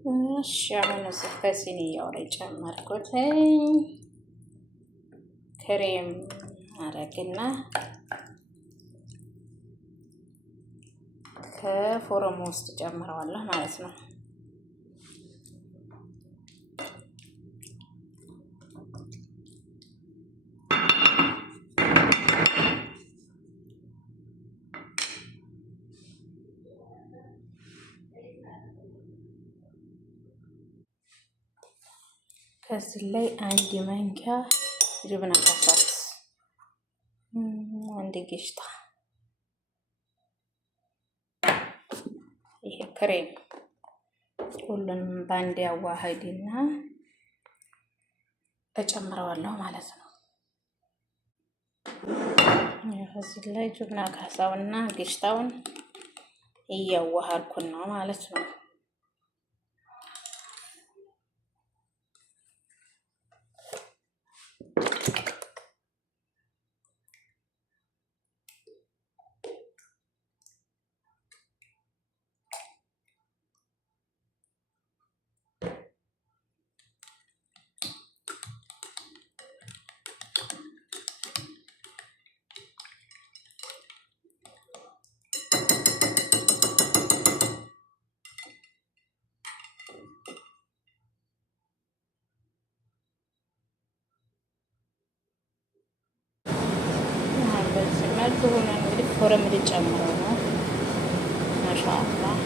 እሺ አሁን እዚህ ከሲኒያው ላይ ጨመርኩት ክሬም አረግና ከፎረሙ ውስጥ ጨምረዋለሁ ማለት ነው። ከዚህ ላይ አንድ ማንኪያ ጅብና ካሳት፣ አንድ ጌሽታ፣ ይሄ ክሬም ሁሉንም ባንድ ያዋህድና እጨምረዋለሁ ማለት ነው። ከዚህ ላይ ጅብና ካሳውና ጌሽታውን እያዋሃድኩን ነው ማለት ነው። በዚህ መልኩ ሆነ እንግዲህ ፎረም ልጨምረው ነው። ማሻአላህ